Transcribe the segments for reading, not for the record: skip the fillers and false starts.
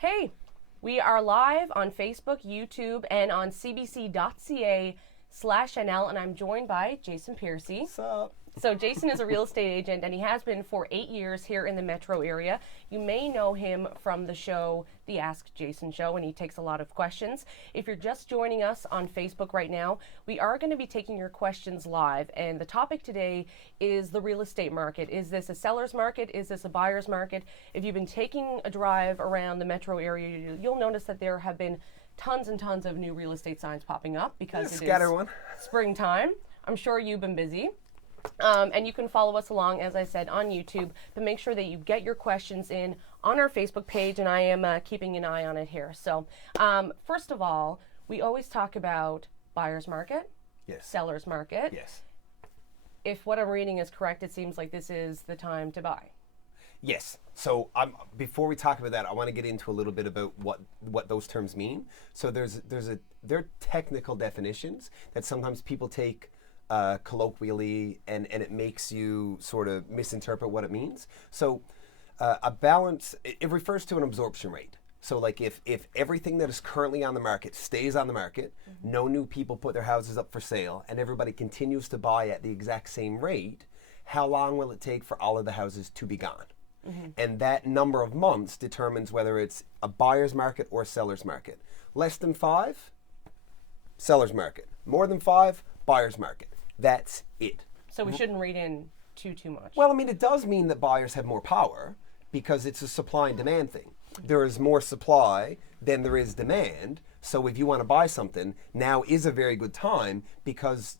Hey, we are live on Facebook, YouTube, and on cbc.ca/NL, and I'm joined by Jason Piercey. What's up? So Jason is a real estate agent, and he has been for 8 years here in the metro area. You may know him from the show, The Ask Jason Show, and he takes a lot of questions. If you're just joining us on Facebook right now, we are going to be taking your questions live, and the topic today is the real estate market. Is this a seller's market? Is this a buyer's market? If you've been taking a drive around the metro area, you'll notice that there have been tons and tons of new real estate signs popping up because it is springtime. I'm sure you've been busy. And you can follow us along, as I said, on YouTube, but make sure that you get your questions in on our Facebook page, and I am keeping an eye on it here. So, first of all, we always talk about buyer's market, Yes. seller's market. Yes. If what I'm reading is correct, it seems like this is the time to buy. Yes. So before we talk about that, I want to get into a little bit about what those terms mean. So there are technical definitions that sometimes people take colloquially, and it makes you sort of misinterpret what it means. So a balance, it refers to an absorption rate. So like if everything that is currently on the market stays on the market, no new people put their houses up for sale, and everybody continues to buy at the exact same rate, how long will it take for all of the houses to be gone? And that number of months determines whether it's a buyer's market or a seller's market. Less than 5, seller's market. More than 5, buyer's market. That's it. So we shouldn't read in too much. Well, I mean, it does mean that buyers have more power because it's a supply and demand thing. There is more supply than there is demand. So if you want to buy something, now is a very good time because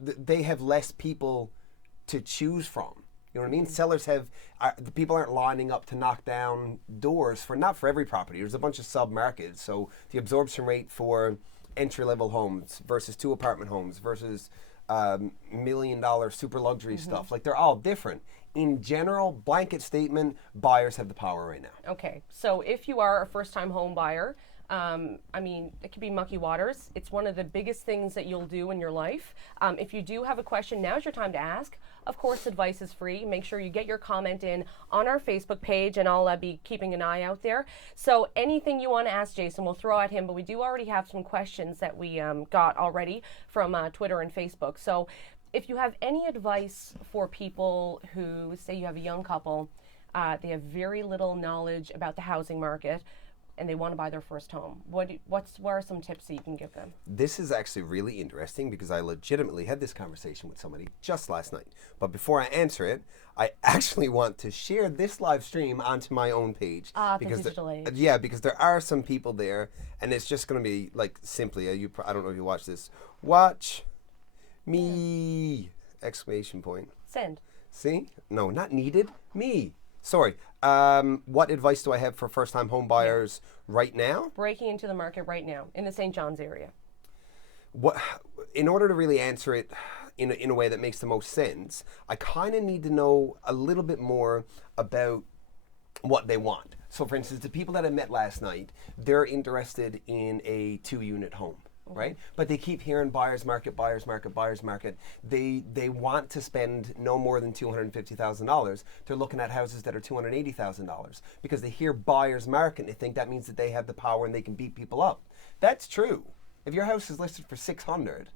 they have less people to choose from. You know what I mean? Sellers have, the people aren't lining up to knock down doors not for every property. There's a bunch of sub-markets. So the absorption rate for entry-level homes versus 2 apartment homes versus $1 million super luxury stuff. Like they're all different. In general, blanket statement, buyers have the power right now. Okay, so if you are a first-time home buyer, I mean, it could be mucky waters. It's one of the biggest things that you'll do in your life. If you do have a question, now's your time to ask. Of course, advice is free. Make sure you get your comment in on our Facebook page, and I'll be keeping an eye out there. So anything you want to ask Jason, we'll throw at him, but we do already have some questions that we got already from Twitter and Facebook. So if you have any advice for people who, say you have a young couple, they have very little knowledge about the housing market, and they want to buy their first home, what are some tips that you can give them? This is actually really interesting because I legitimately had this conversation with somebody just last night. But before I answer it, I actually want to share this live stream onto my own page. Because the digital age. Yeah, because there are some people there, and it's just going to be like simply, I don't know if you watch this. Watch me! Exclamation point. Send. See? No, not needed. Me. Sorry. What advice do I have for first-time home buyers right now? Breaking into the market right now in the St. John's area. In order to really answer it in a way that makes the most sense, I kind of need to know a little bit more about what they want. So, for instance, the people that I met last night, they're interested in a 2-unit home. Right? But they keep hearing buyer's market, buyer's market, buyer's market. They want to spend no more than $250,000. They're looking at houses that are $280,000 because they hear buyer's market and they think that means that they have the power and they can beat people up. That's true. If your house is listed for $600,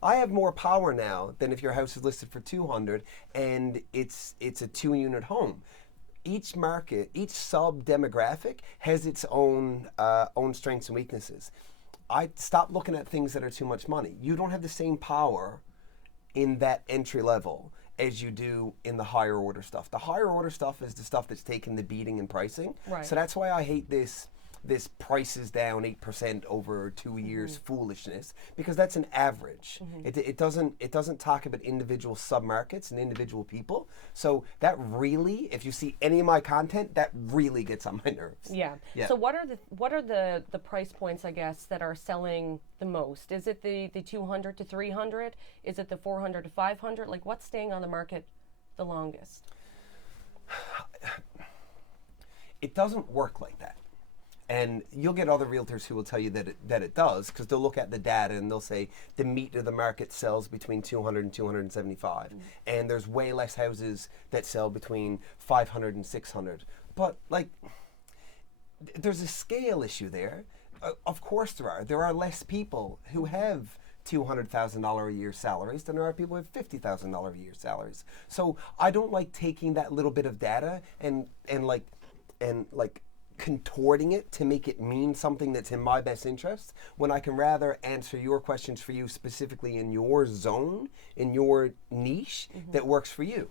I have more power now than if your house is listed for $200 and it's a 2-unit home. Each market, each sub-demographic has its own strengths and weaknesses. I stop looking at things that are too much money. You don't have the same power in that entry level as you do in the higher order stuff. The higher order stuff is the stuff that's taking the beating in pricing. Right. So that's why I hate this prices down 8% over 2 years foolishness, because that's an average. It doesn't talk about individual submarkets and individual people. So that really, if you see any of my content, that really gets on my nerves. Yeah. So what are the price points, I guess, that are selling the most? Is it the 200 to 300? Is it the 400 to 500? Like, what's staying on the market the longest? It doesn't work like that. And you'll get other realtors who will tell you that it does, because they'll look at the data and they'll say the meat of the market sells between 200 and 275. And there's way less houses that sell between 500 and 600. But like, there's a scale issue there. Of course there are. There are less people who have $200,000 a year salaries than there are people with $50,000 a year salaries. So I don't like taking that little bit of data and contorting it to make it mean something that's in my best interest, when I can rather answer your questions for you specifically in your zone, in your niche that works for you.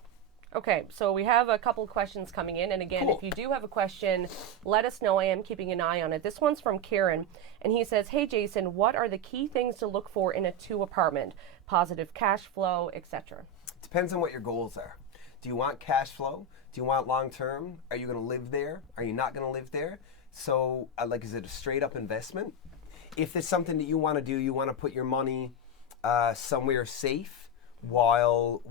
Okay, so we have a couple questions coming in, and again, Cool. if you do have a question, let us know. I am keeping an eye on it. This one's from Kieran, and he says, "Hey Jason, what are the key things to look for in a 2-apartment? Positive cash flow, etc." Depends on what your goals are. Do you want cash flow? Do you want long term? Are you going to live there? Are you not going to live there? So, is it a straight up investment? If it's something that you want to do, you want to put your money somewhere safe while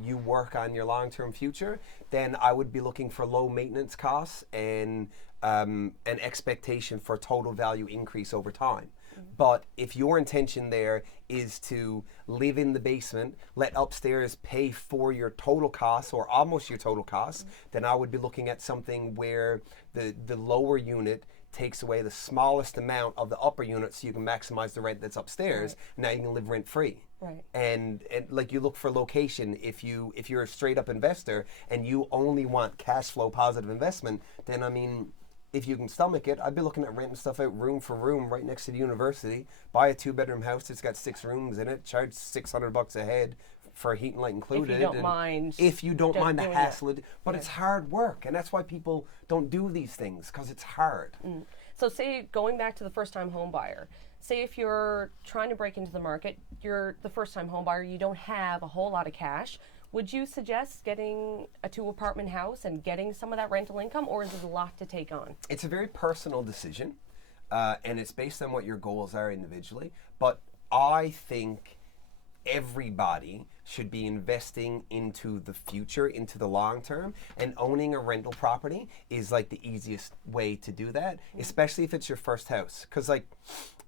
you work on your long-term future, then I would be looking for low maintenance costs and an expectation for total value increase over time. But if your intention there is to live in the basement, let upstairs pay for your total costs or almost your total costs, then I would be looking at something where the lower unit takes away the smallest amount of the upper unit so you can maximize the rent that's upstairs. Right. Now you can live rent free. Right. And you look for location. If you're a straight up investor and you only want cash flow positive investment, then if you can stomach it, I'd be looking at renting stuff out room for room right next to the university. Buy a 2-bedroom house that's got 6 rooms in it. Charge $600 a head for heat and light included. If you don't mind. If you don't mind the hassle, but right. It's hard work, and that's why people don't do these things, because it's hard. So say, going back to the first-time home buyer, say if you're trying to break into the market, you're the first-time home buyer, you don't have a whole lot of cash. Would you suggest getting a 2-apartment house and getting some of that rental income, or is it a lot to take on? It's a very personal decision, and it's based on what your goals are individually. But I think everybody should be investing into the future, into the long term, and owning a rental property is like the easiest way to do that, especially if it's your first house. Because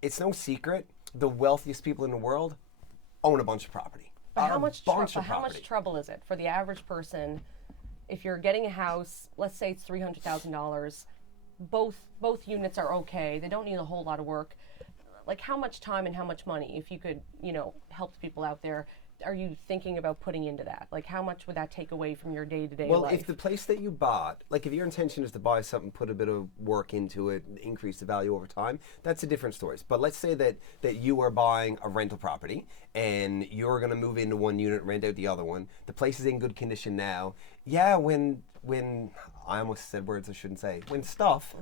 it's no secret, the wealthiest people in the world own a bunch of property. But how much trouble is it for the average person if you're getting a house, let's say it's $300,000, both units are okay, they don't need a whole lot of work. Like, how much time and how much money, if you could, help people out there, are you thinking about putting into that? Like, how much would that take away from your day-to-day life? Well, if the place that you bought, if your intention is to buy something, put a bit of work into it, increase the value over time, that's a different story. But let's say that you are buying a rental property and you're going to move into one unit, rent out the other one. The place is in good condition now. Yeah, when I almost said words I shouldn't say. When stuff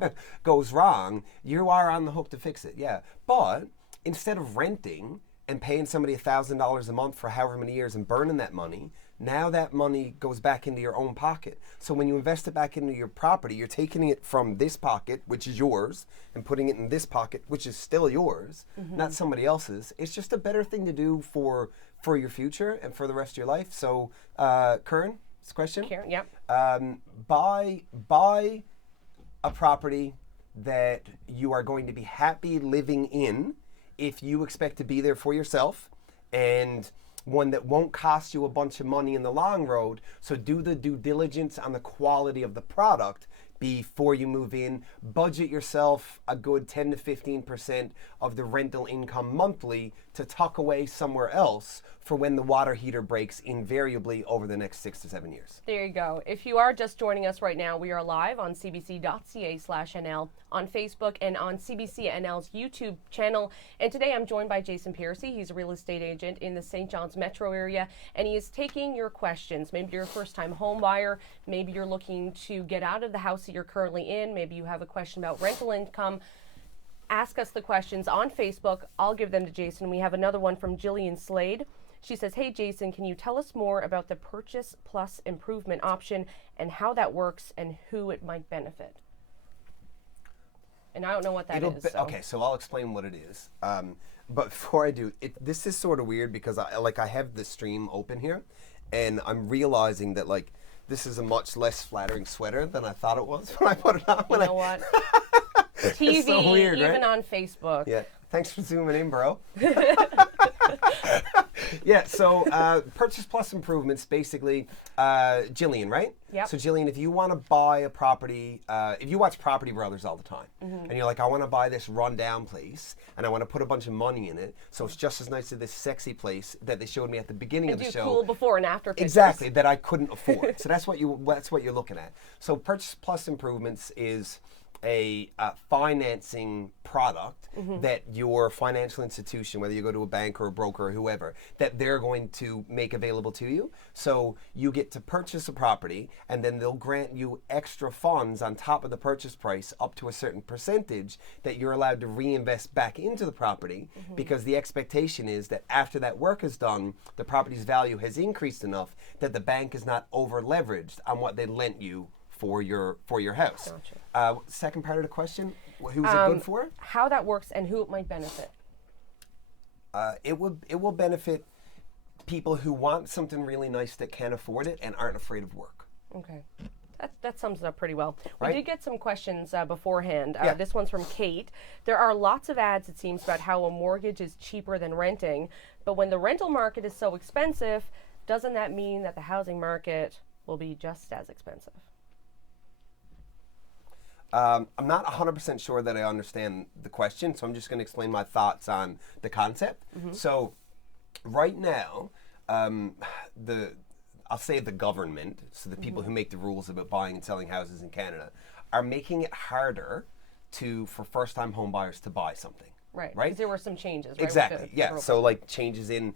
goes wrong, you are on the hook to fix it, yeah. But instead of renting and paying somebody $1,000 a month for however many years and burning that money, now that money goes back into your own pocket. So when you invest it back into your property, you're taking it from this pocket, which is yours, and putting it in this pocket, which is still yours, not somebody else's. It's just a better thing to do for your future and for the rest of your life. So, Karen, this question? Karen, yep. Buy a property that you are going to be happy living in, if you expect to be there for yourself, and one that won't cost you a bunch of money in the long road. So do the due diligence on the quality of the product before you move in. Budget yourself a good 10 to 15% of the rental income monthly to tuck away somewhere else for when the water heater breaks invariably over the next 6 to 7 years. There you go. If you are just joining us right now, we are live on cbc.ca/NL, on Facebook, and on CBCNL's YouTube channel. And today I'm joined by Jason Piercey. He's a real estate agent in the St. John's metro area, and he is taking your questions. Maybe you're a first-time home buyer. Maybe you're looking to get out of the house that you're currently in. Maybe you have a question about rental income. Ask us the questions on Facebook. I'll give them to Jason. We have another one from Jillian Slade. She says, "Hey Jason, can you tell us more about the purchase plus improvement option and how that works and who it might benefit?" And I don't know what that is. Okay, so I'll explain what it is. But before I do, this is sort of weird because I have the stream open here, and I'm realizing that this is a much less flattering sweater than I thought it was when I put it on. You know what? TV, it's so weird, even right? on Facebook. Yeah. Thanks for zooming in, bro. Yeah, so purchase plus improvements, basically, Jillian, right? Yep. So Jillian, if you want to buy a property, if you watch Property Brothers all the time, and you're like, I want to buy this rundown place, and I want to put a bunch of money in it, so it's just as nice as this sexy place that they showed me at the beginning of the show. Cool before and after pictures. Exactly, that I couldn't afford. So that's what you're looking at. So purchase plus improvements is a financing product that your financial institution, whether you go to a bank or a broker or whoever, that they're going to make available to you. So you get to purchase a property, and then they'll grant you extra funds on top of the purchase price up to a certain percentage that you're allowed to reinvest back into the property, because the expectation is that after that work is done, the property's value has increased enough that the bank is not over leveraged on what they lent you for your house. Gotcha. Second part of the question, who's it good for? How that works and who it might benefit. It will benefit people who want something really nice that can't afford it and aren't afraid of work. Okay. That sums it up pretty well. Right? We did get some questions beforehand. Yeah. This one's from Kate. There are lots of ads, it seems, about how a mortgage is cheaper than renting, but when the rental market is so expensive, doesn't that mean that the housing market will be just as expensive? I'm not 100% sure that I understand the question, so I'm just going to explain my thoughts on the concept. So right now, I'll say the government, so the people who make the rules about buying and selling houses in Canada, are making it harder for first-time home buyers to buy something. Right. Right? Because there were some changes. Right, Exactly. Yeah. So like changes in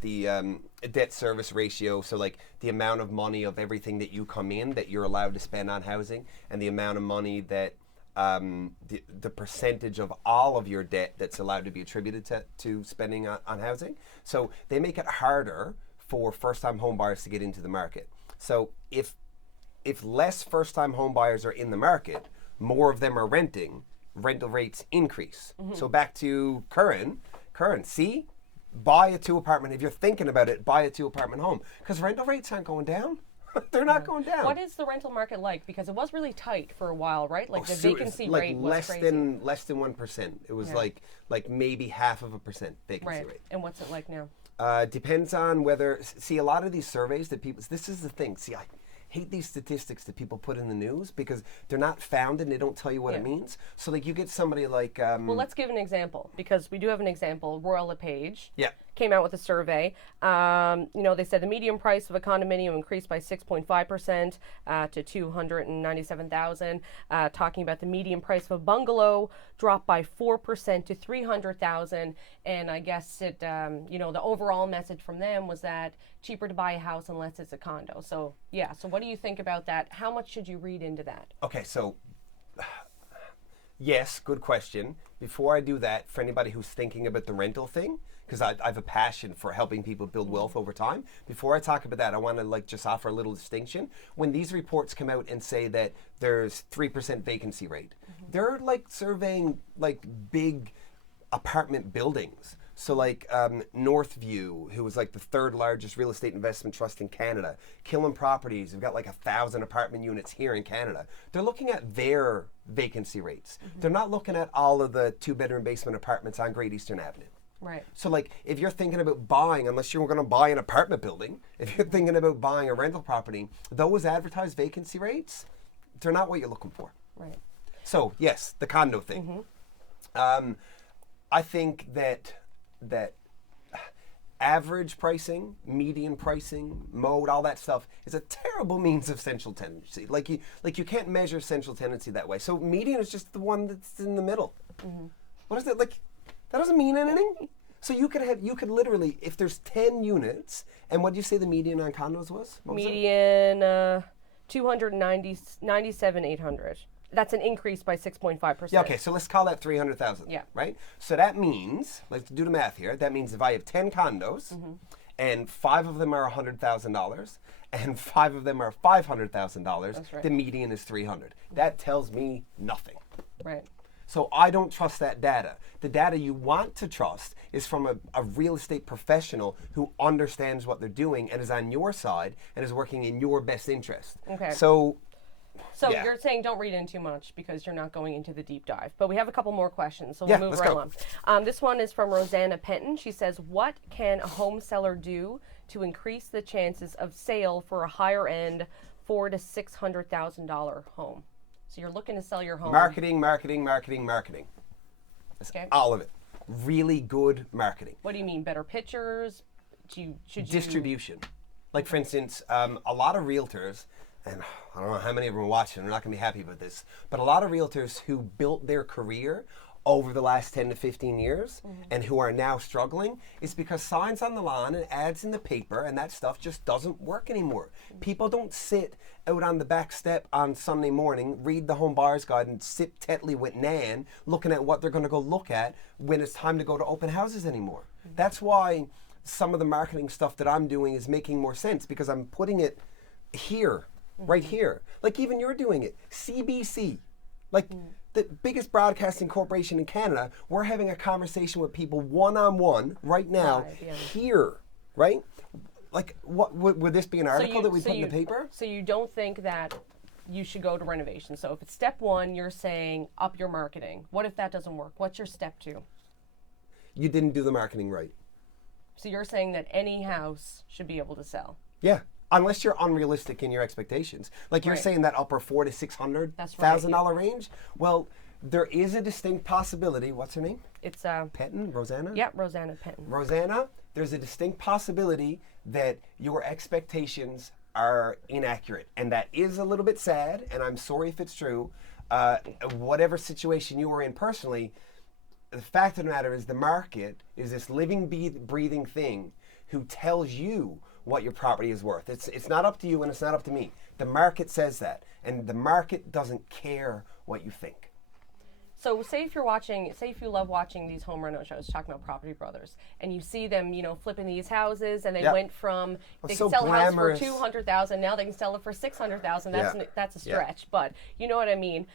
the debt service ratio. So like the amount of money of everything that you come in that you're allowed to spend on housing, and the amount of money that the percentage of all of your debt that's allowed to be attributed to spending on housing. So they make it harder for first-time home buyers to get into the market. So if less first-time home buyers are in the market, more of them are renting, rental rates increase. So back to Curran, see, buy a 2-apartment. If you're thinking about it, buy a 2-apartment home, because rental rates aren't going down. They're not going down. What is the rental market like? Because it was really tight for a while, right? Like the vacancy like rate was crazy. less than 1%. It was like maybe 0.5% vacancy rate. And what's it like now? Depends on whether, see, a lot of these surveys that people, this is the thing, see, I hate these statistics that people put in the news because they're not founded and they don't tell you what it means. So like you get somebody like... well, let's give an example, because we do have an example. Royal LePage came out with a survey. They said the median price of a condominium increased by 6.5% to $297,000. Talking about the median price of a bungalow dropped by 4% to $300,000. And I guess it, the overall message from them was that cheaper to buy a house unless it's a condo. So yeah. So what do you think about that? How much should you read into that? Okay, so yes, good question. Before I do that, for anybody who's thinking about the rental thing, because I have a passion for helping people build wealth over time. Before I talk about that, I want to just offer a little distinction. When these reports come out and say that there's 3% vacancy rate, they're surveying big apartment buildings. So Northview, who was the 3rd largest real estate investment trust in Canada, Kelland Properties, have got 1,000 apartment units here in Canada. They're looking at their vacancy rates. They're not looking at all of the 2-bedroom basement apartments on Great Eastern Avenue. Right. So if you're thinking about buying, unless you're going to buy an apartment building, if you're thinking about buying a rental property, those advertised vacancy rates, they're not what you're looking for. Right. So yes, the condo thing. I think that average pricing, median pricing, mode, all that stuff is a terrible means of central tendency. You can't measure central tendency that way. So median is just the one that's in the middle. What is it like? That doesn't mean anything. So you could literally, if there's 10 units, and what did you say the median on condos was? Median 297,800. That's an increase by 6.5%. Yeah, okay, so let's call that 300,000. Yeah. Right? So that means, let's do the math here. That means if I have 10 condos, and 5 of them are $100,000, and 5 of them are $500,000, right. the median is 300. That tells me nothing. Right. So I don't trust that data. The data you want to trust is from a real estate professional who understands what they're doing and is on your side and is working in your best interest. Okay. So So Yeah. you're saying don't read in too much because you're not going into the deep dive. But we have a couple more questions, so Yeah, we'll move let's right go. on. This one is from Rosanna Penton. She says, what can a home seller do to increase the chances of sale for a higher end $400,000 to $600,000 home? So you're looking to sell your home. Marketing. That's Okay. all of it. Really good marketing. What do you mean? Better pictures? Should you Distribution. Like, for instance, a lot of realtors, and I don't know how many of them are watching, they're not going to be happy about this, but a lot of realtors who built their career over the last 10 to 15 years and who are now struggling is because signs on the lawn and ads in the paper and that stuff just doesn't work anymore. People don't sit out on the back step on Sunday morning, read the home buyer's guide and sip Tetley with Nan looking at what they're going to go look at when it's time to go to open houses anymore. That's why some of the marketing stuff that I'm doing is making more sense because I'm putting it here, right here. Like even you're doing it. CBC, like the biggest broadcasting corporation in Canada, we're having a conversation with people one-on-one right now Live, yeah. here, right? Like, what would this be an article that we put in the paper? So you don't think that you should go to renovation. So if it's step one, you're saying up your marketing. What if that doesn't work? What's your step two? You didn't do the marketing right. So you're saying that any house should be able to sell. Yeah. Unless you're unrealistic in your expectations. Like you're Right. saying that upper $400,000 to $600,000 range. Well, there is a distinct possibility. What's her name? It's Penton? Rosanna? yeah, Rosanna Penton. Rosanna, there's a distinct possibility that your expectations are inaccurate. And that is a little bit sad, and I'm sorry if it's true. Whatever situation you were in personally, the fact of the matter is the market is this living, breathing thing who tells you what your property is worth. It's not up to you and it's not up to me. The market says that, and the market doesn't care what you think. So say if you love watching these home reno shows, talking about Property Brothers, and you see them, flipping these houses, and they Yep. went from they so can sell a house for glamorous. $200,000, now they can sell it for $600,000. That's a Yeah. stretch, but you know what I mean.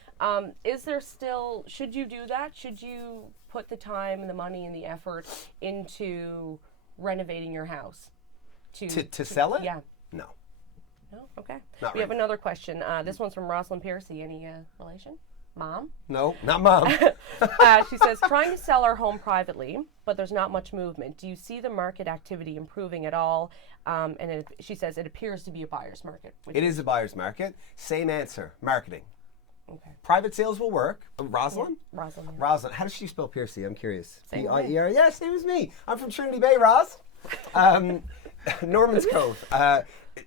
Should you do that? Should you put the time and the money and the effort into renovating your house To sell it? Yeah. No. No. Okay. Not We have right another question. This one's from Rosalind Piercey. Any relation? Mom? No, not mom. She says, trying to sell our home privately, but there's not much movement. Do you see the market activity improving at all? She says it appears to be a buyer's market. It is a buyer's market. Same answer. Marketing. Okay. Private sales will work. Rosalind? Rosalind. Yeah. Rosalind. How does she spell Piercy? I'm curious. Same P-I-E-R. Yeah, same as me. I'm from Trinity Bay, Ross. Norman's Cove.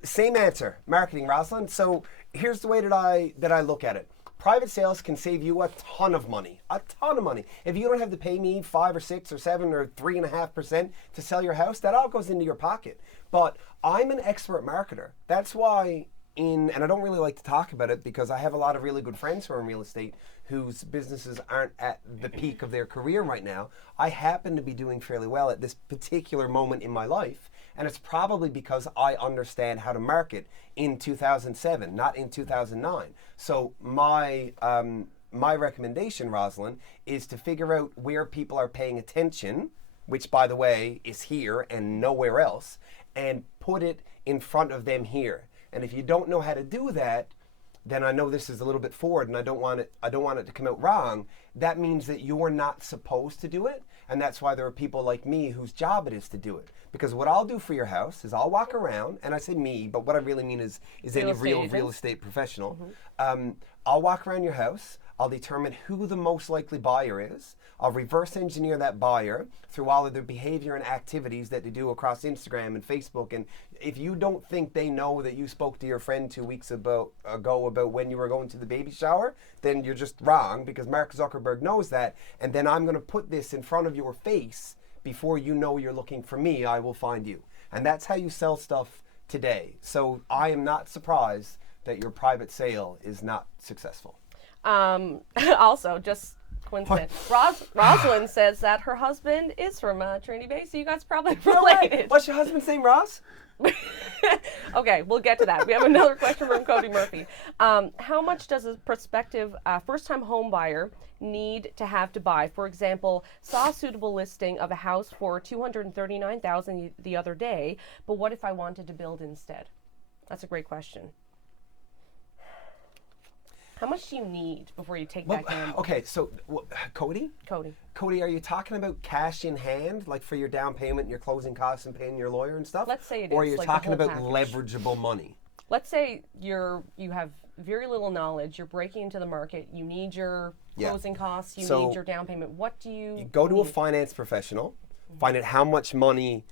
Same answer. Marketing, Rosalind. So here's the way that I look at it. Private sales can save you a ton of money. A ton of money. If you don't have to pay me 5 or 6 or 7 or 3.5% to sell your house, that all goes into your pocket. But I'm an expert marketer. That's why and I don't really like to talk about it because I have a lot of really good friends who are in real estate whose businesses aren't at the peak of their career right now. I happen to be doing fairly well at this particular moment in my life. And it's probably because I understand how to market in 2007, not in 2009. So my recommendation, Rosalind, is to figure out where people are paying attention, which, by the way, is here and nowhere else, and put it in front of them here. And if you don't know how to do that, then I know this is a little bit forward, and I don't want it to come out wrong. That means that you're not supposed to do it, and that's why there are people like me whose job it is to do it. Because what I'll do for your house is I'll walk around, and I say me, but what I really mean is any real estate professional. Mm-hmm. I'll walk around your house. I'll determine who the most likely buyer is. I'll reverse engineer that buyer through all of their behavior and activities that they do across Instagram and Facebook. And if you don't think they know that you spoke to your friend 2 weeks ago about when you were going to the baby shower, then you're just wrong, because Mark Zuckerberg knows that. And then I'm going to put this in front of your face before you know you're looking for me. I will find you. And that's how you sell stuff today. So I am not surprised that your private sale is not successful. Also, just coincidence. Rosalind says that her husband is from Trinity Bay, so you guys probably related. What's your husband's name, Ross? Okay, we'll get to that. We have another question from Cody Murphy. How much does a prospective first-time home buyer need to have to buy? For example, saw a suitable listing of a house for $239,000 the other day, but what if I wanted to build instead? That's a great question. How much do you need before you take that gamble? Okay, so Cody, Cody, are you talking about cash in hand, like for your down payment, your closing costs, and paying your lawyer and stuff? Let's say it or is, you're like, the talking whole about package. leverageable money. Let's say you have very little knowledge. You're breaking into the market. You need your closing costs. You need your down payment. What do you go to need? a finance professional, find out how much money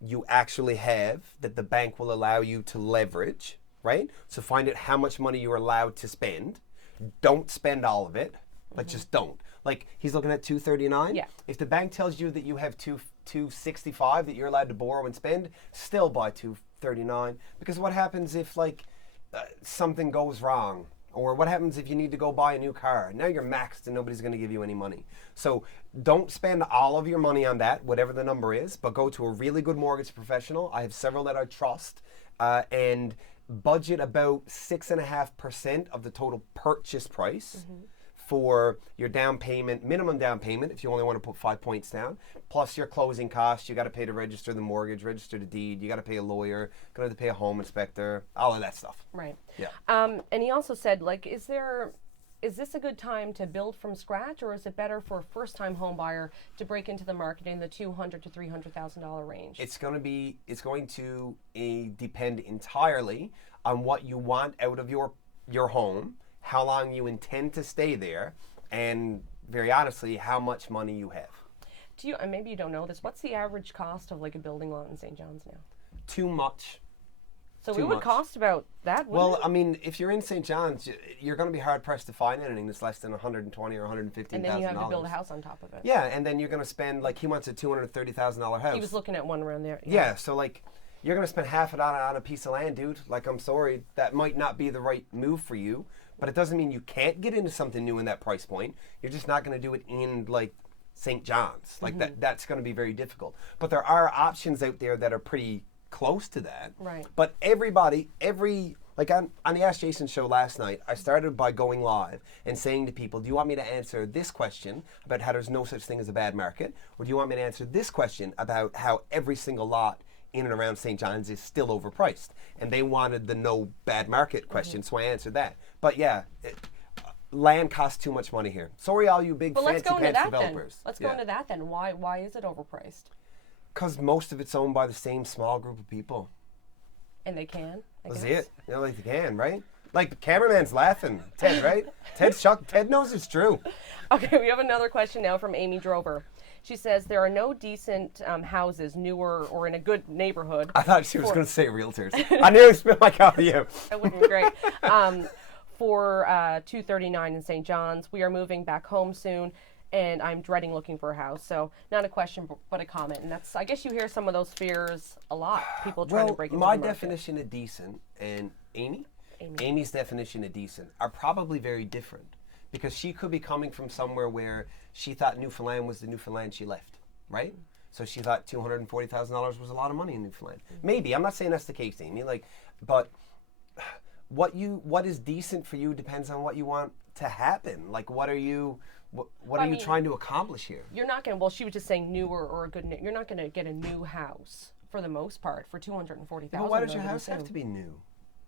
you actually have that the bank will allow you to leverage, right? So find out how much money you're allowed to spend. Don't spend all of it, but just don't. Like, he's looking at 239. Yeah. If the bank tells you that you have 265 that you're allowed to borrow and spend, still buy 239. Because what happens if something goes wrong? Or what happens if you need to go buy a new car? Now you're maxed and nobody's going to give you any money. So don't spend all of your money on that, whatever the number is, but go to a really good mortgage professional. I have several that I trust, and budget about 6.5% of the total purchase price for your down payment, minimum down payment, if you only want to put 5 points down, plus your closing costs. You got to pay to register the mortgage, register the deed. You got to pay a lawyer, got to pay a home inspector, all of that stuff. Right. Yeah. And he also said, like, is this a good time to build from scratch, or is it better for a first-time home buyer to break into the market in the $200,000 to $300,000 range? It's going to depend entirely on what you want out of your home, how long you intend to stay there, and very honestly, how much money you have. And maybe you don't know this, what's the average cost of like a building lot in St. John's now? Too much. So it would cost about that, wouldn't it? I mean, if you're in St. John's, you're going to be hard pressed to find anything that's less than $120,000 or $115,000. And then you have to build a house on top of it. Yeah, and then you're going to spend, like, he wants a $230,000 house. He was looking at one around there. Yeah, so like, you're going to spend half of that on a piece of land, dude. Like, I'm sorry, that might not be the right move for you, but it doesn't mean you can't get into something new in that price point. You're just not going to do it in, like, St. John's. Like, that's going to be very difficult. But there are options out there that are pretty close to that. Right. But like on the Ask Jason show last night, I started by going live and saying to people, do you want me to answer this question about how there's no such thing as a bad market? Or do you want me to answer this question about how every single lot in and around St. John's is still overpriced? And they wanted the no bad market question, so I answered that. But yeah, land costs too much money here. Sorry, all you big fancy pants developers. Let's go into that then. Why is it overpriced? Because most of it's owned by the same small group of people. And they can. That's it. You know, like they can, right? Like the cameraman's laughing. Ted, right? Ted's shocked. Ted knows it's true. Okay, we have another question now from Amy Drover. She says there are no decent houses, newer or in a good neighborhood. I thought she was going to say realtors. I nearly spit my coffee out. That would be great. For 239 in St. John's, we are moving back home soon, and I'm dreading looking for a house. So not a question, but a comment. And that's, I guess you hear some of those fears a lot. People trying to break into the market. My definition of decent and Amy's definition of decent are probably very different, because she could be coming from somewhere where she thought Newfoundland was the Newfoundland she left, right? So she thought $240,000 was a lot of money in Newfoundland. Maybe. I'm not saying that's the case, Amy. But what is decent for you depends on what you want to happen. Like, what are you trying to accomplish here? You're not going to, well, she was just saying newer or a good, you're not going to get a new house for the most part for $240,000. Well, why does your house have to be new?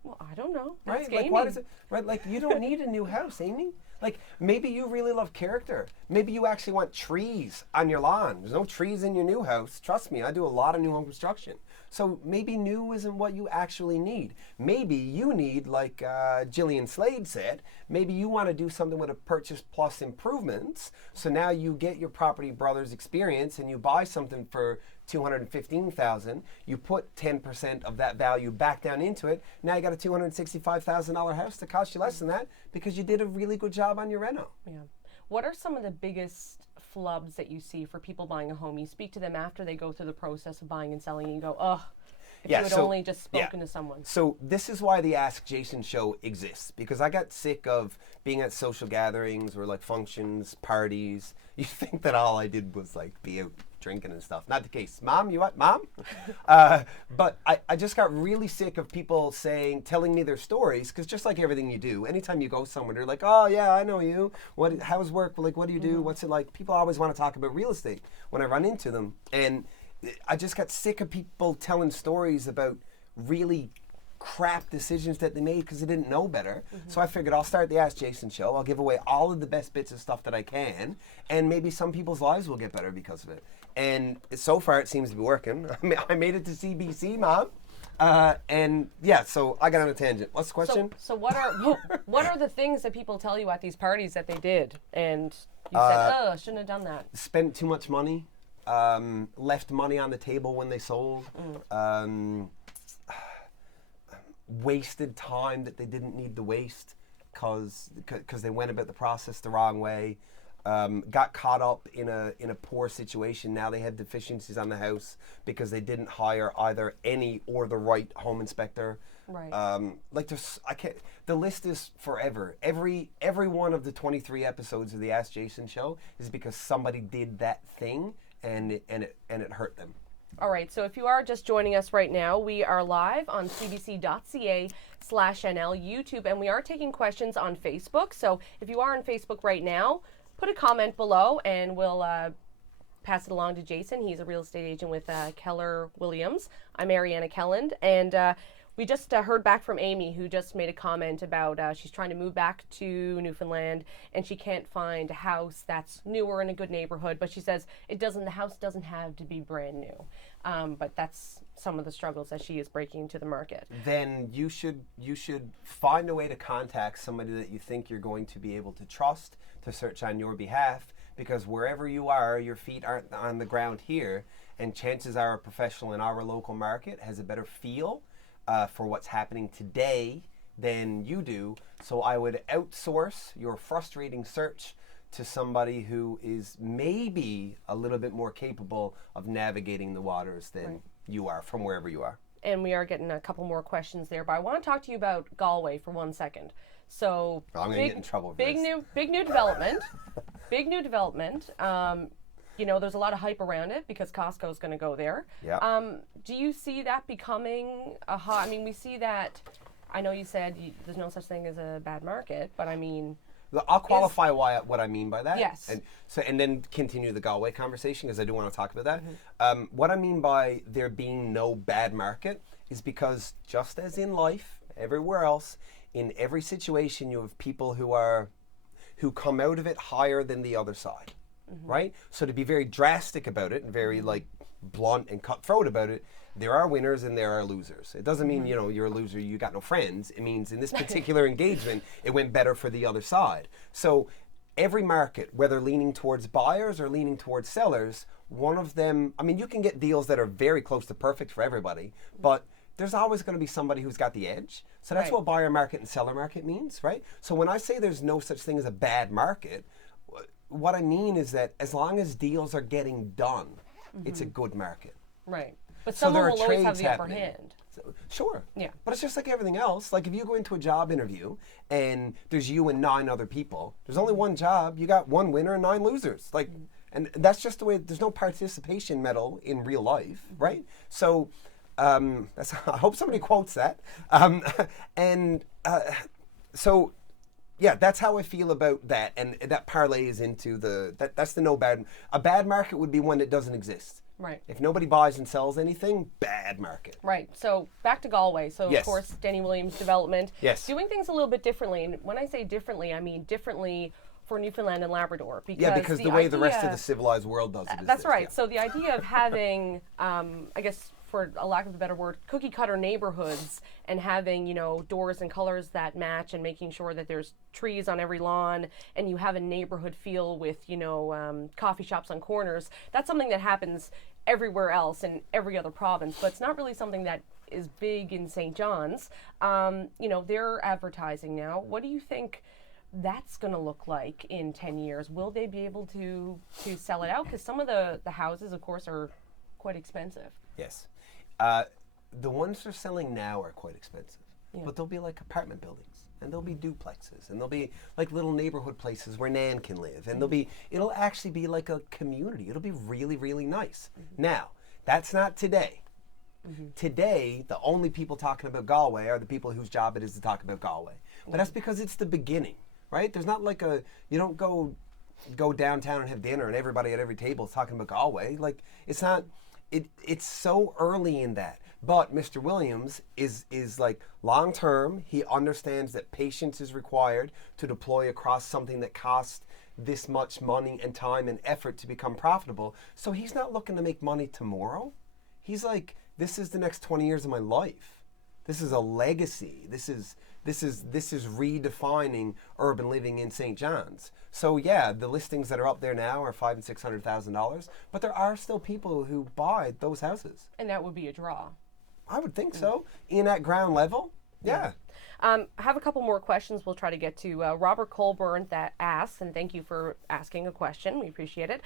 Well, I don't know. Right? Like, why does it, right? Like, you don't need a new house, Amy. Like, maybe you really love character. Maybe you actually want trees on your lawn. There's no trees in your new house. Trust me, I do a lot of new home construction. So maybe new isn't what you actually need. Maybe you need, like Gillian Slade said, maybe you want to do something with a purchase plus improvements. So now you get your Property Brothers experience and you buy something for $215,000. You put 10% of that value back down into it. Now you got a $265,000 house that cost you less than that because you did a really good job on your reno. Yeah. What are some of the biggest flubs that you see for people buying a home? You speak to them after they go through the process of buying and selling, and you go, oh, if you had only just spoken to someone. So this is why the Ask Jason show exists, because I got sick of being at social gatherings or like functions, parties. You think that all I did was like be out drinking and stuff. Not the case. Mom, you what? Mom? But I just got really sick of people telling me their stories, because just like everything you do, anytime you go somewhere, they're like, oh yeah, I know you. How's work? Like, what do you do? What's it like? People always want to talk about real estate when I run into them. And I just got sick of people telling stories about really crap decisions that they made because they didn't know better. So I figured I'll start the Ask Jason show. I'll give away all of the best bits of stuff that I can, and maybe some people's lives will get better because of it. And so far, it seems to be working. I made it to CBC, Mom. And yeah, so I got on a tangent. What's the question? So what are the things that people tell you at these parties that they did, and you said, "Oh, I shouldn't have done that." Spent too much money. Left money on the table when they sold. Wasted time that they didn't need to waste because they went about the process the wrong way. Got caught up in a poor situation. Now they had deficiencies on the house because they didn't hire either any or the right home inspector. Right. The list is forever. Every one of the 23 episodes of the Ask Jason show is because somebody did that thing and it hurt them. All right, so if you are just joining us right now, we are live on cbc.ca/NL YouTube, and we are taking questions on Facebook. So if you are on Facebook right now, put a comment below, and we'll pass it along to Jason. He's a real estate agent with Keller Williams. I'm Ariana Kelland, and we just heard back from Amy, who just made a comment about she's trying to move back to Newfoundland, and she can't find a house that's newer in a good neighborhood. But she says the house doesn't have to be brand new. But that's some of the struggles that she is breaking to the market. Then you should find a way to contact somebody that you think you're going to be able to trust to search on your behalf, because wherever you are, your feet aren't on the ground here, and chances are a professional in our local market has a better feel for what's happening today than you do. So I would outsource your frustrating search to somebody who is maybe a little bit more capable of navigating the waters than you are from wherever you are. And we are getting a couple more questions there, but I want to talk to you about Galway for 1 second. So I'm going to get in trouble for big new development. Big new development. There's a lot of hype around it because Costco is going to go there. Yeah. Do you see that becoming a hot? I mean, we see that. I know you said there's no such thing as a bad market, but I mean, I'll qualify what I mean by that. Yes. And then continue the Galway conversation, because I do want to talk about that. What I mean by there being no bad market is because, just as in life, everywhere else, in every situation, you have people who come out of it higher than the other side, right? So to be very drastic about it and very blunt and cutthroat about it, there are winners and there are losers. It doesn't mean, you're a loser, you got no friends. It means in this particular engagement, it went better for the other side. So every market, whether leaning towards buyers or leaning towards sellers, one of them, I mean, you can get deals that are very close to perfect for everybody, but there's always going to be somebody who's got the edge. So that's what buyer market and seller market means, right? So when I say there's no such thing as a bad market, what I mean is that as long as deals are getting done, it's a good market. Right. But So there someone are will always have trades the upper happening. hand. Sure. Yeah. But it's just like everything else. Like if you go into a job interview and there's you and 9 other people, there's only one job, you got 1 winner and 9 losers. Like, and that's just the way, there's no participation medal in real life, right? So I hope somebody quotes that. So yeah, that's how I feel about that, and that parlays into that's the no bad. A bad market would be one that doesn't exist. Right. If nobody buys and sells anything, bad market. Right. So back to Galway. So Yes. of course, Denny Williams development. Yes. Doing things a little bit differently. And when I say differently, I mean differently for Newfoundland and Labrador. Because the way the rest of the civilized world does it. That's right. Yeah. So the idea of having, I guess, for a lack of a better word, cookie cutter neighborhoods, and having, doors and colors that match, and making sure that there's trees on every lawn, and you have a neighborhood feel with, coffee shops on corners. That's something that happens everywhere else in every other province, but it's not really something that is big in St. John's. They're advertising now. What do you think that's going to look like in 10 years? Will they be able to sell it out? Because some of the houses, of course, are quite expensive. Yes. The ones they're selling now are quite expensive, but they'll be like apartment buildings, and they'll be duplexes, and they'll be like little neighborhood places where Nan can live, and it'll actually be like a community. It'll be really, really nice. Now, that's not today. Today, the only people talking about Galway are the people whose job it is to talk about Galway. But that's because it's the beginning, right? There's not like you don't go downtown and have dinner and everybody at every table is talking about Galway. Like, it's not, it's so early in that. But Mr. Williams is like long term. He understands that patience is required to deploy across something that costs this much money and time and effort to become profitable. So he's not looking to make money tomorrow. He's like, this is the next 20 years of my life. This is a legacy. This is redefining urban living in St. John's. So yeah, the listings that are up there now are $500,000 and $600,000, but there are still people who buy those houses. And that would be a draw. I would think so. In at ground level, yeah. I have a couple more questions we'll try to get to. Robert Colburn that asks, and thank you for asking a question, we appreciate it.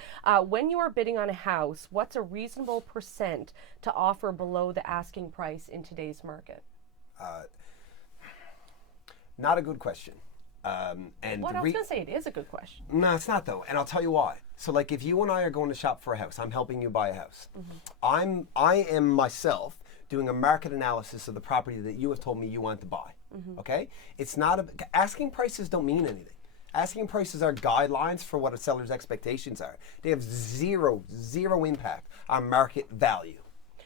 When you are bidding on a house, what's a reasonable percent to offer below the asking price in today's market? Not a good question. And What I was going to say, it is a good question. No, it's not though, and I'll tell you why. So like if you and I are going to shop for a house, I'm helping you buy a house. I am myself doing a market analysis of the property that you have told me you want to buy. Okay? It's not asking prices don't mean anything. Asking prices are guidelines for what a seller's expectations are. They have zero impact on market value.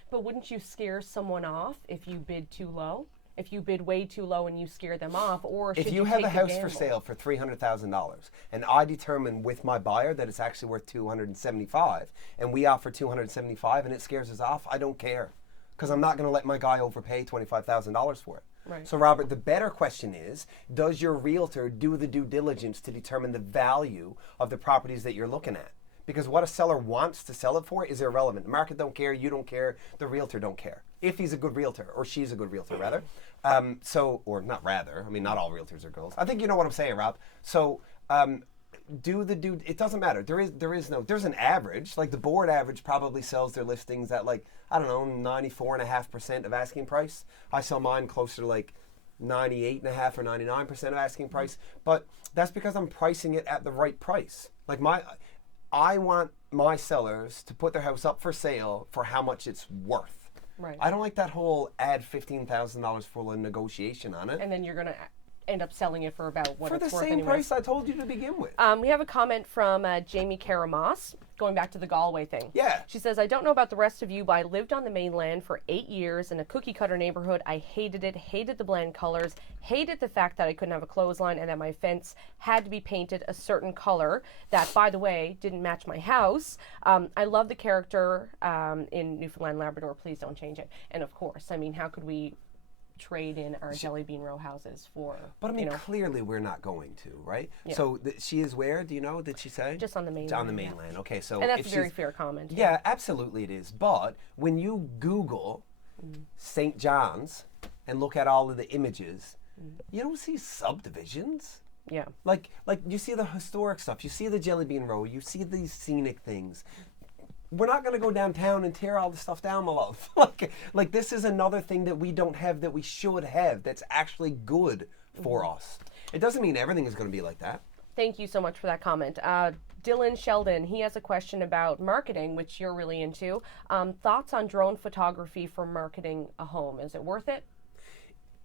But wouldn't you scare someone off if you bid too low? If you bid way too low and you scare them off, or should if you take have a house the for gamble? sale for $300,000 and I determine with my buyer that it's actually worth $275 and we offer $275 and it scares us off, I don't care, because I'm not going to let my guy overpay $25,000 for it. Right. So Robert, the better question is, does your realtor do the due diligence to determine the value of the properties that you're looking at? Because what a seller wants to sell it for is irrelevant. The market don't care, you don't care, the realtor don't care. If he's a good realtor, or she's a good realtor, rather. Or not rather, I mean, not all realtors are girls. I think you know what I'm saying, Rob. So, it doesn't matter. There's an average, like the board average probably sells their listings at like, I don't know, 94.5% of asking price. I sell mine closer to like 98.5 or 99% of asking price. But that's because I'm pricing it at the right price. Like I want my sellers to put their house up for sale for how much it's worth. Right. I don't like that whole add $15,000 for a negotiation on it. And then you're going to end up selling it for about what for it's the worth same anyway. price I told you to begin with. We have a comment from Jamie Karamas, going back to the Galway thing. Yeah. She says, I don't know about the rest of you, but I lived on the mainland for 8 years in a cookie cutter neighborhood. I hated it, hated the bland colors, hated the fact that I couldn't have a clothesline and that my fence had to be painted a certain color that, by the way, didn't match my house. I love the character in Newfoundland and Labrador. Please don't change it. And of course, I mean, how could we trade in our jelly bean row houses for, But I mean, clearly we're not going to, right? Yeah. So she is where? Do you know? Did she say? just on the mainland. On the mainland. Okay, so And that's if a very she's- fair comment. Yeah, absolutely it is. But when you Google St. John's and look at all of the images, you don't see subdivisions. Yeah. Like you see the historic stuff, you see the Jelly Bean Row, you see these scenic things. We're not going to go downtown and tear all the stuff down, my love. like this is another thing that we don't have that we should have that's actually good for us. It doesn't mean everything is going to be like that. Thank you so much for that comment. Dylan Sheldon, he has a question about marketing, which you're really into. Thoughts on drone photography for marketing a home? Is it worth it?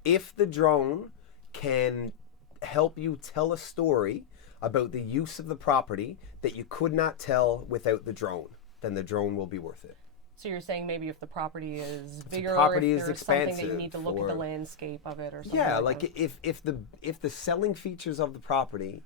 If the drone can help you tell a story about the use of the property that you could not tell without the drone, then the drone will be worth it. So you're saying maybe if the property is bigger, property or if is there's something that you expansive need to look at or- the landscape of it or something. Yeah, like like that. if the selling features of the property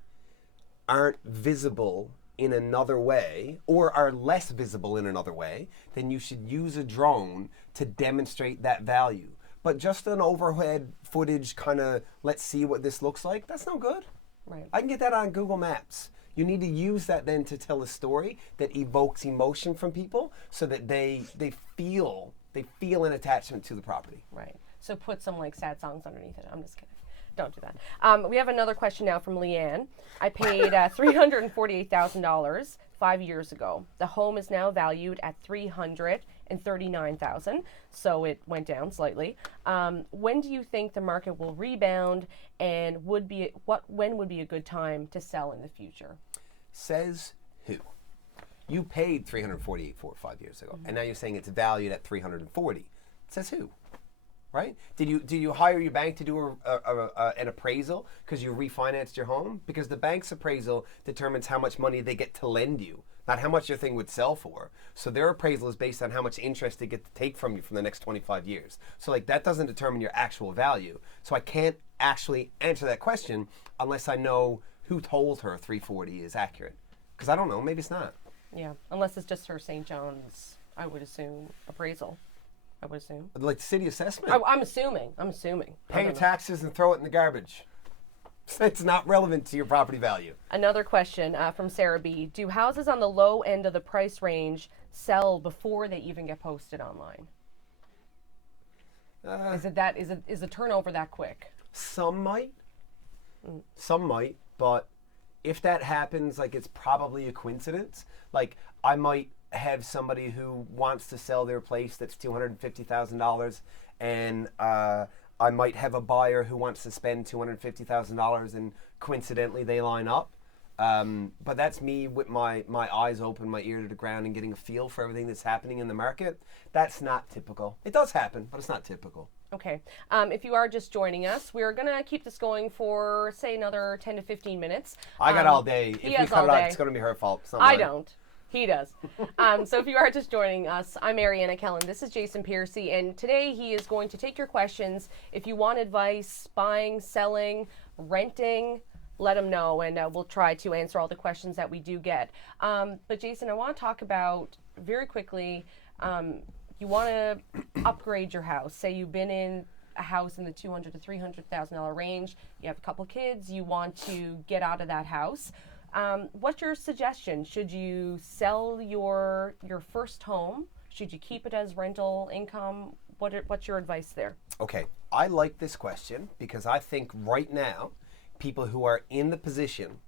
aren't visible in another way or are less visible in another way, then you should use a drone to demonstrate that value. But just an overhead footage kind of, let's see what this looks like, that's no good. Right. I can get that on Google Maps. You need to use that then to tell a story that evokes emotion from people so that they feel an attachment to the property. Right. So put some like sad songs underneath it. I'm just kidding. Don't do that. We have another question now from Leanne. I paid $348,000 5 years ago. The home is now valued at $339,000, so it went down slightly. When do you think the market will rebound, and when would be a good time to sell in the future? Says who? You paid $348 for it 5 years ago, and now you're saying it's valued at $340. Says who? Right? Did you hire your bank to do an appraisal because you refinanced your home? Because the bank's appraisal determines how much money they get to lend you. not how much your thing would sell for. So their appraisal is based on how much interest they get to take from you from the next 25 years. So like that doesn't determine your actual value. So I can't actually answer that question unless I know who told her 340 is accurate. Because I don't know, maybe it's not. Yeah, unless it's just her St. John's, I would assume, appraisal. I would assume. Like the city assessment. I'm assuming. Pay your taxes and throw it in the garbage. It's not relevant to your property value. Another question from Sarah B. Do houses on the low end of the price range sell before they even get posted online? Is the turnover that quick? Some might. Some might, but if that happens, like it's probably a coincidence. Like I might have somebody who wants to sell their place that's $250,000 and I might have a buyer who wants to spend $250,000 and coincidentally they line up. But that's me with my eyes open, my ear to the ground and getting a feel for everything that's happening in the market. That's not typical. It does happen, but it's not typical. Okay. If you are just joining us, we're going to keep this going for, say, another 10 to 15 minutes. I got all day. If we cut it out, it's going to be her fault. I don't. He does. So if you are just joining us, I'm Ariana Kelland. This is Jason Piercey, and today he is going to take your questions. If you want advice, buying, selling, renting, let him know, and we'll try to answer all the questions that we do get. But Jason, I want to talk about very quickly, you want to upgrade your house. Say you've been in a house in the $200,000 to $300,000 range. You have a couple kids. You want to get out of that house. What's your suggestion? Should you sell your first home? Should you keep it as rental income? What's your advice there? Okay, I like this question because I think right now, people who are in the position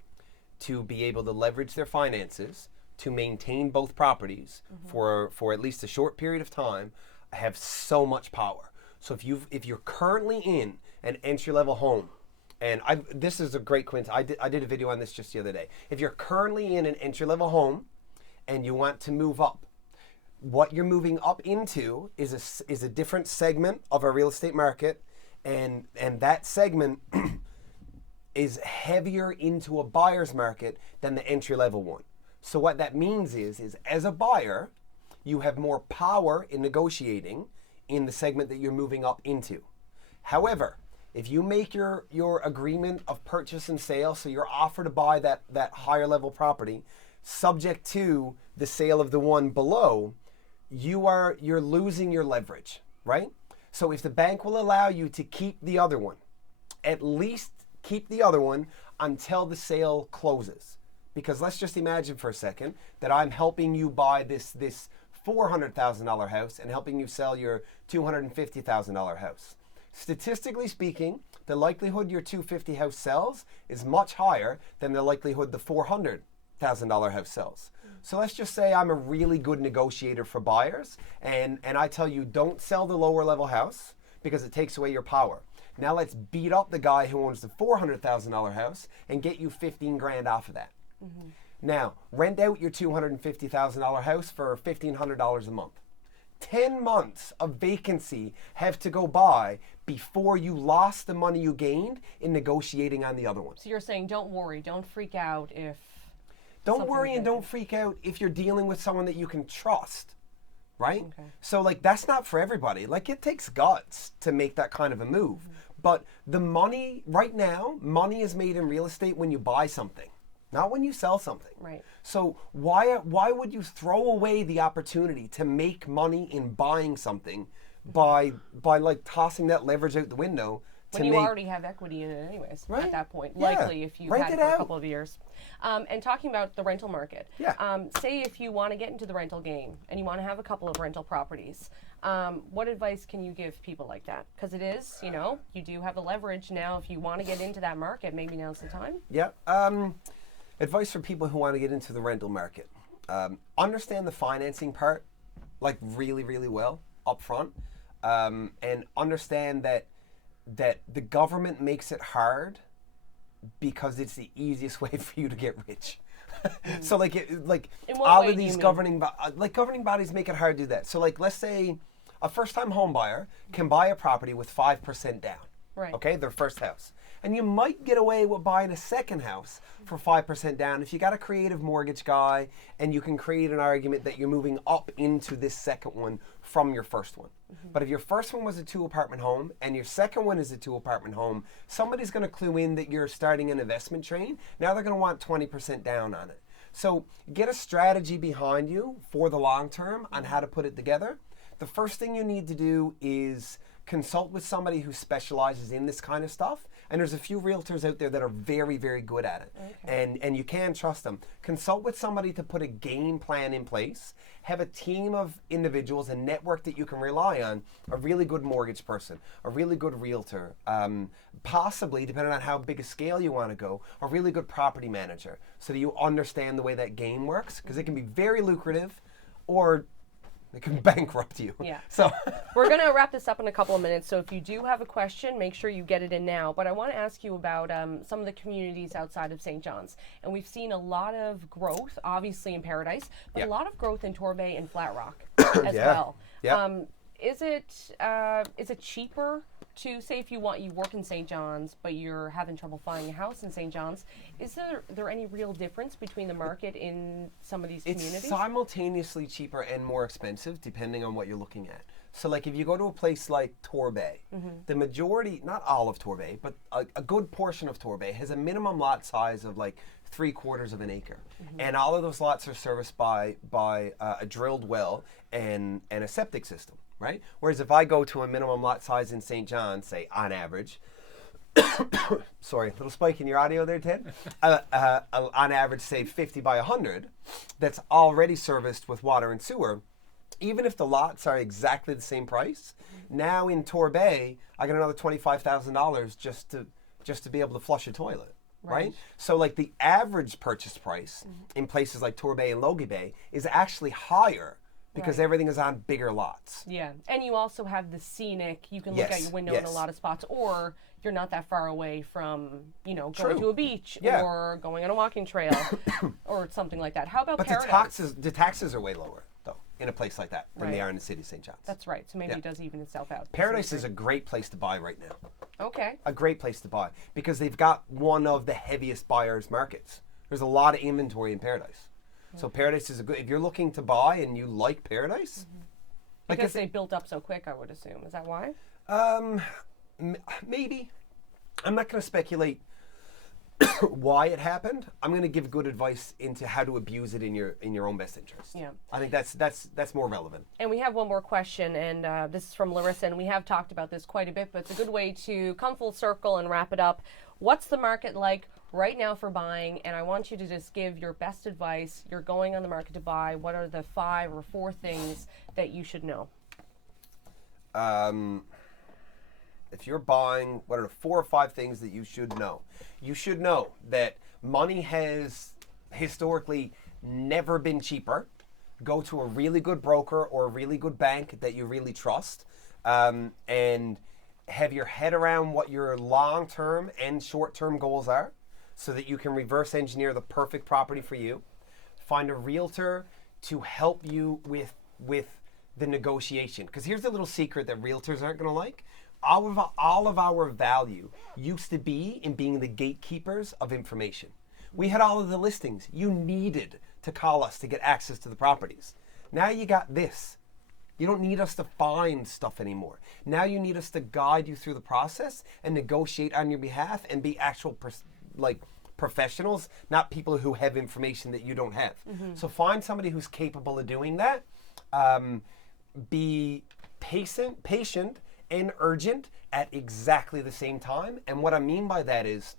to be able to leverage their finances to maintain both properties for at least a short period of time have so much power. So if you're currently in an entry-level home, and this is a great coincidence. I did a video on this just the other day. If you're currently in an entry-level home and you want to move up, what you're moving up into is a different segment of our real estate market, and that segment is heavier into a buyer's market than the entry-level one. So what that means is as a buyer, you have more power in negotiating in the segment that you're moving up into. However, if you make your agreement of purchase and sale, so your offer to buy that higher level property, subject to the sale of the one below, you're losing your leverage, right? So if the bank will allow you to keep the other one, at least keep the other one until the sale closes. Because let's just imagine for a second that I'm helping you buy this $400,000 house and helping you sell your $250,000 house. Statistically speaking, the likelihood your $250,000 house sells is much higher than the likelihood the $400,000 house sells. So let's just say I'm a really good negotiator for buyers, and I tell you don't sell the lower level house because it takes away your power. Now let's beat up the guy who owns the $400,000 house and get you 15 grand off of that. Now, rent out your $250,000 house for $1,500 a month. 10 months of vacancy have to go by before you lost the money you gained in negotiating on the other one. So you're saying don't worry, don't freak out if... Don't worry and don't freak out if you're dealing with someone that you can trust, right? Okay. So like that's not for everybody. Like it takes guts to make that kind of a move. But the money, right now, money is made in real estate when you buy something, not when you sell something. Right. So why would you throw away the opportunity to make money in buying something by like tossing that leverage out the window? When you already have equity in it anyways, right? At that point, Yeah. likely if you Rent had it it for out. a couple of years. And talking about the rental market, say if you want to get into the rental game and you want to have a couple of rental properties, what advice can you give people like that? Because it is, you do have the leverage now. If you want to get into that market, maybe now's the time. Yeah. Advice for people who want to get into the rental market. Understand the financing part, like really, really well up front, and understand that the government makes it hard because it's the easiest way for you to get rich. So all of these governing bodies make it hard to do that. So like let's say a first-time home buyer can buy a property with 5% down. Right. Okay, their first house. And you might get away with buying a second house for 5% down if you got a creative mortgage guy and you can create an argument that you're moving up into this second one from your first one. But if your first one was a 2-apartment home and your second one is a 2-apartment home, somebody's going to clue in that you're starting an investment train. Now they're going to want 20% down on it. So get a strategy behind you for the long term on how to put it together. The first thing you need to do is consult with somebody who specializes in this kind of stuff. And there's a few realtors out there that are very, very good at it. Okay. And you can trust them. Consult with somebody to put a game plan in place. Have a team of individuals, a network that you can rely on, a really good mortgage person, a really good realtor, possibly, depending on how big a scale you want to go, a really good property manager, so that you understand the way that game works, because it can be very lucrative, or it can bankrupt you. Yeah. So we're going to wrap this up in a couple of minutes. So if you do have a question, make sure you get it in now. But I want to ask you about some of the communities outside of St. John's. And we've seen a lot of growth, obviously in Paradise, but a lot of growth in Torbay and Flat Rock as well. Yeah. Is it cheaper to, say, if you work in St. John's, but you're having trouble finding a house in St. John's? Is there any real difference between the market in some of these communities? It's simultaneously cheaper and more expensive depending on what you're looking at. So like if you go to a place like Torbay, the majority, not all of Torbay, but a good portion of Torbay has a minimum lot size of like 3/4 of an acre. And all of those lots are serviced by a drilled well and a septic system, right? Whereas if I go to a minimum lot size in St. John, say on average, sorry, little spike in your audio there, Ted. On average, say 50 by 100, that's already serviced with water and sewer. Even if the lots are exactly the same price, now in Torbay, I got another $25,000 just to be able to flush a toilet, right? So like the average purchase price in places like Torbay and Logie Bay is actually higher because everything is on bigger lots. Yeah, and you also have the scenic, you can look out your window in a lot of spots, or you're not that far away from, going to a beach or going on a walking trail or something like that. How about Paradise? The taxes are way lower, though, in a place like that than they are in the city of St. John's. That's right, so maybe it does even itself out. Paradise is a great place to buy right now. Okay. A great place to buy because they've got one of the heaviest buyers markets. There's a lot of inventory in Paradise. So Paradise is a good, if you're looking to buy and you like Paradise. Because they built up so quick, I would assume. Is that why? Maybe. I'm not going to speculate why it happened. I'm going to give good advice into how to abuse it in your own best interest. Yeah. I think that's more relevant. And we have one more question, and this is from Larissa, and we have talked about this quite a bit, but it's a good way to come full circle and wrap it up. What's the market like right now for buying? And I want you to just give your best advice. You're going on the market to buy. What are the 5 or 4 things that you should know? If you're buying, what are the 4 or 5 things that you should know? You should know that money has historically never been cheaper. Go to a really good broker or a really good bank that you really trust, and have your head around what your long-term and short-term goals are so that you can reverse engineer the perfect property for you. Find a realtor to help you with the negotiation. Because here's the little secret that realtors aren't going to like. All of our value used to be in being the gatekeepers of information. We had all of the listings. You needed to call us to get access to the properties. Now you got this. You don't need us to find stuff anymore. Now you need us to guide you through the process and negotiate on your behalf and be actual professionals, not people who have information that you don't have. So find somebody who's capable of doing that. Be patient and urgent at exactly the same time. And what I mean by that is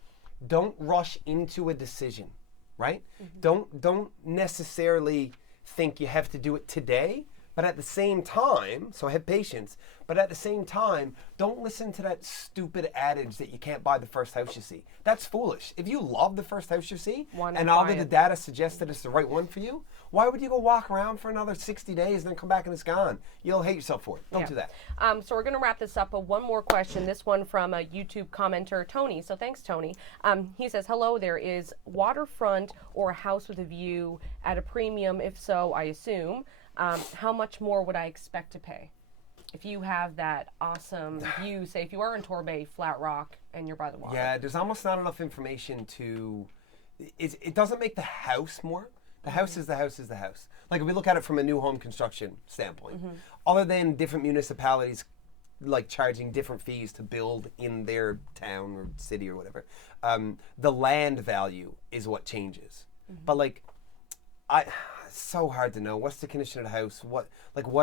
don't rush into a decision, right? Don't necessarily think you have to do it today. But at the same time, so have patience, but at the same time, don't listen to that stupid adage that you can't buy the first house you see. That's foolish. If you love the first house you see, and all of the data suggests that it's the right one for you, why would you go walk around for another 60 days and then come back and it's gone? You'll hate yourself for it. Don't do that. So we're going to wrap this up with one more question, this one from a YouTube commenter, Tony. So thanks, Tony. He says, hello, there is waterfront or a house with a view at a premium? If so, I assume. How much more would I expect to pay? if you have that awesome view, say if you are in Torbay, Flat Rock, and you're by the water. Yeah, there's almost not enough information to. It doesn't make the house more. The house is the house is the house. Like if we look at it from a new home construction standpoint, other than different municipalities like charging different fees to build in their town or city or whatever, the land value is what changes. But like, it's so hard to know. What's the condition of the house? What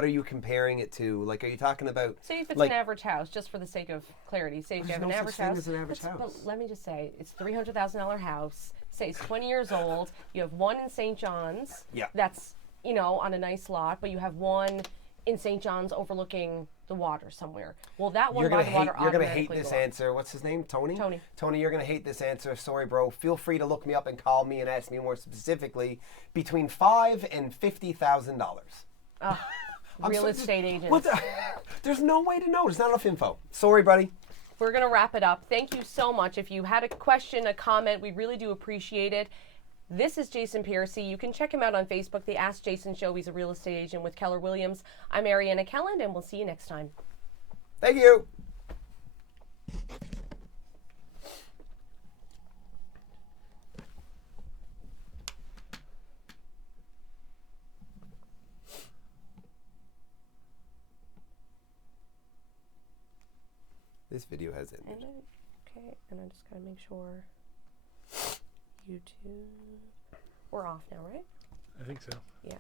are you comparing it to? Like, are you talking about? Say if it's like, an average house, just for the sake of clarity. Say if you have an average house. As an average house. But let me just say, it's $300,000 house. Say it's 20 years old. You have one in St. John's. Yeah. That's, on a nice lot, but you have one in St. John's overlooking the water somewhere. Well, that one by the water You're gonna automatically hate this go up. answer. What's his name? Tony? Tony, you're gonna hate this answer. Sorry, bro. Feel free to look me up and call me and ask me more specifically. Between $5,000 and $50,000. Real estate agents. What there's no way to know. There's not enough info. Sorry, buddy. We're going to wrap it up. Thank you so much. If you had a question, a comment, we really do appreciate it. This is Jason Piercey. You can check him out on Facebook, The Ask Jason Show. He's a real estate agent with Keller Williams. I'm Ariana Kelland, and we'll see you next time. Thank you. This video has ended. Okay, and I just got to make sure YouTube. We're off now, right? I think so. Yeah.